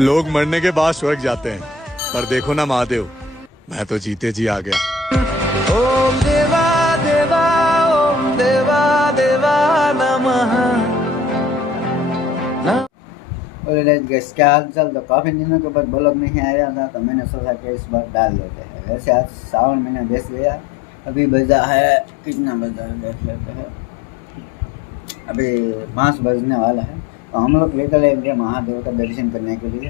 लोग मरने के बाद स्वर्ग जाते हैं पर देखो ना महादेव मैं तो जीते जी आ गया। ओम देवा देवा ओम देवा देवा नमः। और गैस क्या हाल चाल? तो काफ़ी दिनों के बाद ब्लॉग नहीं आया था तो मैंने सोचा कि इस बार डाल लेते हैं। वैसे आज सावन महीना बेस गया अभी बजा है कितना बजा है देख लेते हैं। अभी पाँच बजने वाला है। तो हम लोग निकलेंगे महादेव का दर्शन करने के लिए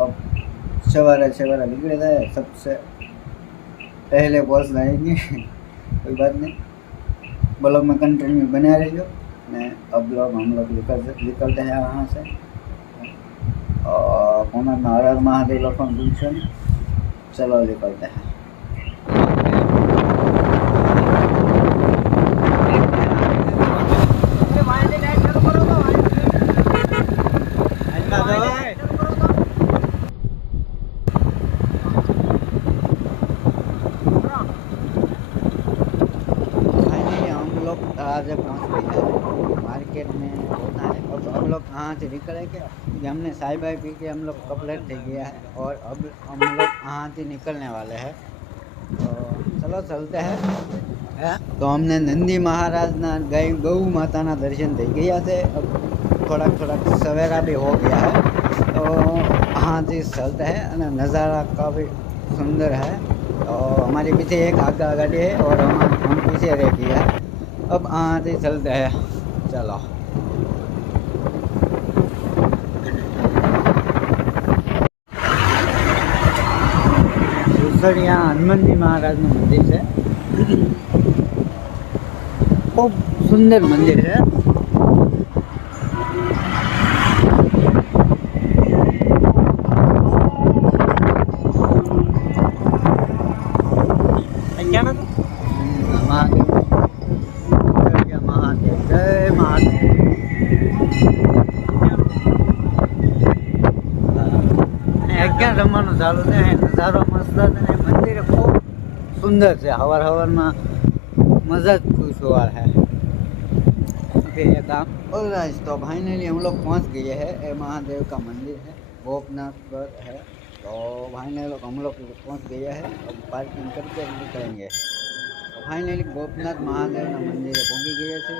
अब सवारे सवारे निकले थे सबसे पहले पहुँच जाएँगे कोई बात नहीं। ब्लॉग में कंटिन्यू बने रहियो। ने अब लोग हम लोग निकल निकलते हैं वहाँ से। और में हर महादेव लोग पूछो चलो निकलते हैं फाइनली हम लोग आज पहुँच गए हैं मार्केट में होना है और हम लोग कहाँ से निकलेंगे क्योंकि हमने साई बाई पी के हम लोग कंप्लीट दे गया है और अब हम लोग कहाँ से निकलने वाले हैं तो चलो चलते हैं हैं? तो हमने नंदी महाराज ना गई गौ माता ना दर्शन થઈ ગયા છે अब થોડાક થોડાક સવેરા भी हो गया है तो यहाँ से चलते हैं અને नज़ारा काफ़ी सुंदर है तो हमारे पीछे एक आगा गाड़ी है और हम हम पीछे रह गया अब यहाँ से चलते हैं चलो સુસડિયા હનુમાનજી મહારાજનું મંદિર છે ખૂબ સુંદર મંદિર છે અગિયાર રમવાનું ચાલુ છે અહીં નજારો મસ્ત છે અને મંદિર ખૂબ સુંદર છે હવાર હવારમાં मज़ा कुछ हुआ है फिर ये काम और गाइस तो फाइनली हम लोग पहुंच गए हैं ये महादेव का मंदिर है गोपनाथ पर है तो फाइनली लोग हम लोग पहुंच गए हैं अब पार्किंग करके निकलेंगे તો ફાઇનલી ગોપનાથ મહાદેવના મંદિરે પહોંચી ગયા છે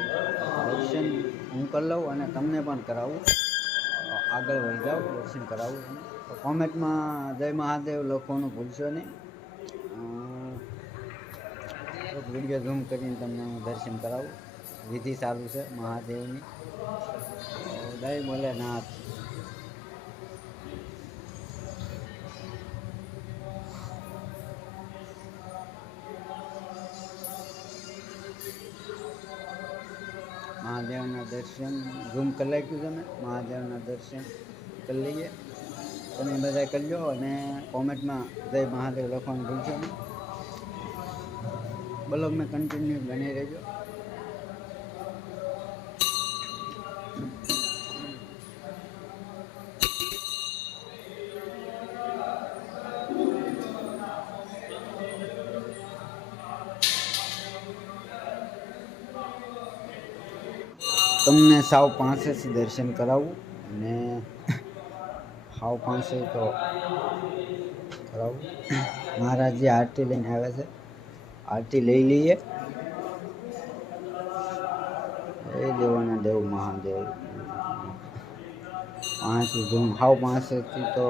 દર્શન હું કરી લઉં અને તમને પણ કરાવું અ, આગળ વહી જાઓ, દર્શન કરાવું. કોમેન્ટમાં જય મહાદેવ લખવાનું ભૂલશો નહીં. વીડિયો ઝૂમ કરીને તમને હું દર્શન કરાવું. વિધિ સારું છે, મહાદેવની. જય ભોલેનાથ. દર્શન ઝૂમ કરી નાખ્યું તમે મહાદેવના દર્શન કરી લઈએ. તમે બધા કરી લો અને કોમેન્ટમાં જય મહાદેવ લખવાનું ભૂલશો નહીં. મેં કન્ટિન્યુ બની રહેજો. તમને સાવ પાંચેથી દર્શન કરાવું અને સાવ પાંચે તો કરાવું મહારાજજી આરતી લઈને આવે છે આરતી લઈ લઈએ એ દેવાના દેવ મહાદેવ પાંચથી ધૂમ હાવ પાંચથી તો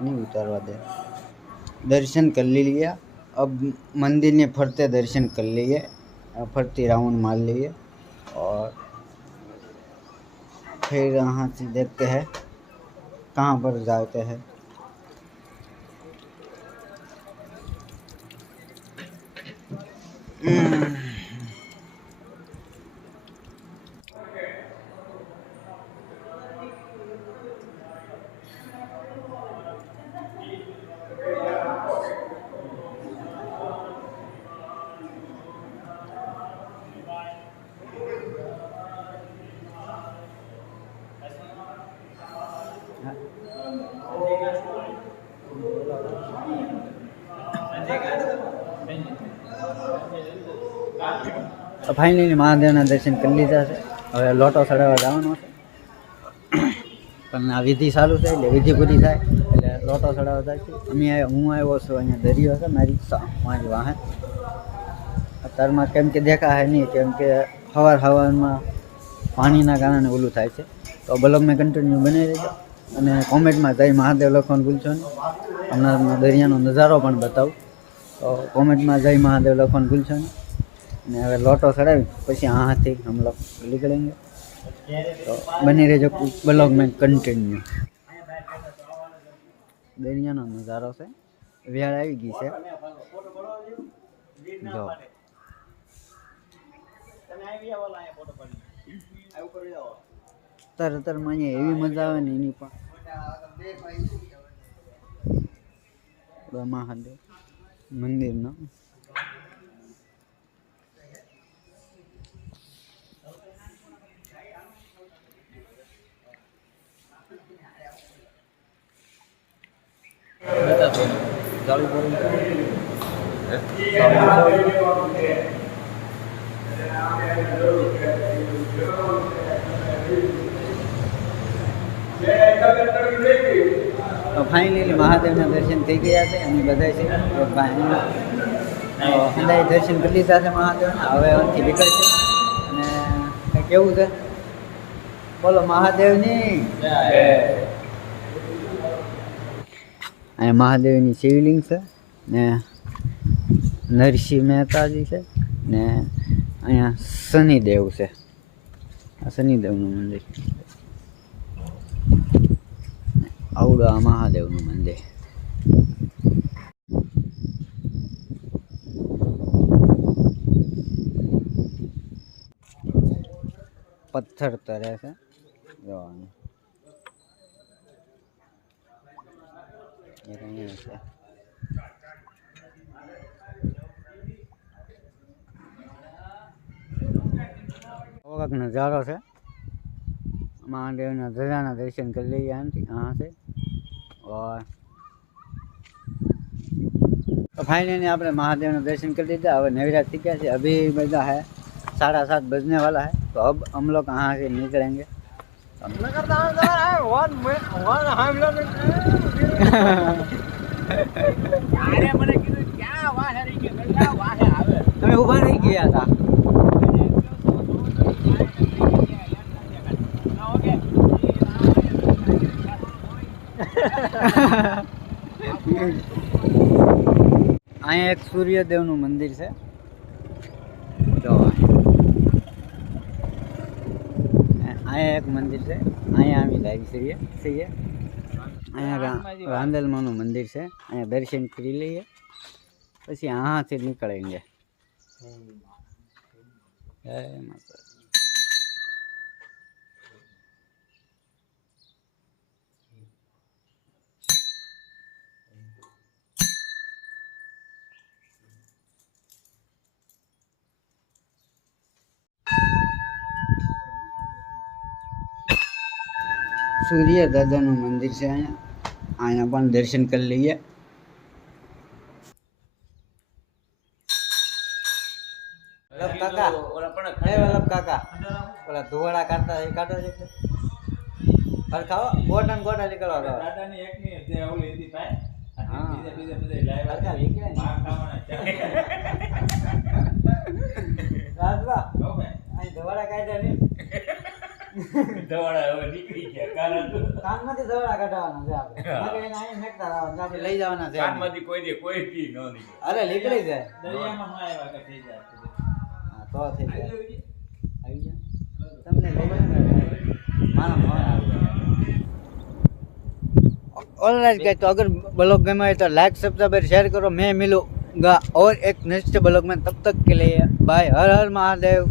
નહીં ઉતારવા દે दर्शन कर लिए अब मंदिर ने फरते दर्शन कर लिए फरती राउंड मार लिए और फिर यहाँ से देखते हैं कहाँ पर जाते हैं। તો ફાઇનલી મહાદેવના દર્શન કરી લીધા છે. હવે લોટો ચડાવવા જવાનો છે. પણ આ વિધિ ચાલુ થાય એટલે વિધિ પૂરી થાય એટલે લોટો ચડાવવા થાય છે. અમે હું આવ્યો છું, અહીંયા દરિયો છે, મારી મારી વાહન. અત્યારમાં કેમ કે દેખાય નહીં, કેમ કે હવાર હવારમાં પાણીના કારણે ઓલું થાય છે. તો બ્લોગમાં કન્ટિન્યુ બનાવી દીધો. અને કોમેન્ટમાં જય મહાદેવ લખવાનું ભૂલશો નહીં. હમણાં દરિયાનો નજારો પણ બતાવું. તો કોમેન્ટમાં જય મહાદેવ લખવાનું ભૂલશો નહીં. અને હવે લોટો ચડાવી પછી આથી હમ લોગ નીકળેંગે તો બની રહેજો બ્લોગ મેં કન્ટિન્યુ દરિયાનો નજારો છે વેળ આવી ગઈ છે જો તર તરમાં અહીંયા એવી મજા આવે ને એની પણ મહાદેવ મંદિરનો તો ફાઇનલી મહાદેવના દર્શન થઈ ગયા છે અને બધા છે તો ફાઇનલી અંદાજે દર્શન કરી લીધા છે મહાદેવના હવે અહીંથી નીકળશે અને કંઈ કેવું છે બોલો મહાદેવની અહીંયા મહાદેવની શિવલિંગ છે ને નરસિંહ મહેતાજી છે ને અહીંયા શનિદેવ છે. આ શનિદેવનું મંદિર. આવડું મહાદેવનું મંદિર. પથ્થર તરે છે. જોવાનું. કાંઈક નજારો છે મહાદેવના ધજાના દર્શન કરી લઈએ આનાથી હા છે और तो फाइनली आपने महादेव ने दर्शन कर लिया अब नवराज ठीक है अभी बजा है साढ़े सात बजने वाला है तो अब हम लोग यहाँ से निकलेंगे તમે ઊભા રહી ગયા હતા. અહીંયા એક સૂર્યદેવનું મંદિર છે. અહીંયા એક મંદિર છે. અહીંયા આવી લાવી છીએ છીએ. અહીંયા રાંદલમાનું મંદિર છે. અહીંયા દર્શન કરી લઈએ. પછી આથી નીકળેંગે જય માતા સૂર્ય દાદાનું મંદિર છે અહીંયા. અહીંયા પણ દર્શન કરી લઈએ વલ્લભ કાકા હે વલ્લભ કાકા ઓલા ધુવાડા કાઢતા એ કાઢો છે હરખાવો ગોટા ને ગોટા નીકળવા દો હા. હરખા નીકળે ને. રાજભા અહીં ધુવાડા કાઢ્યા નહીં કાનમાંથી ધોળા કાઢવાના છે આપણે નકર એને અહીં મેકતા રહેવાના, ત્યાંથી લઈ જવાના છે કાનમાંથી કોઈ દી કોઈ દી ન નીકળે. અરે નીકળી જાય હા તો થઈ જાય આવી જાય તમને લઈ જાય મારા ફોન ऑलराइट गाइस तो अगर ब्लॉग गमा है तो लाइक सब्सक्राइब शेयर करो मैं मिलूंगा और एक नेक्स्ट ब्लॉग में तब तक के लिए बाय हर हर महादेव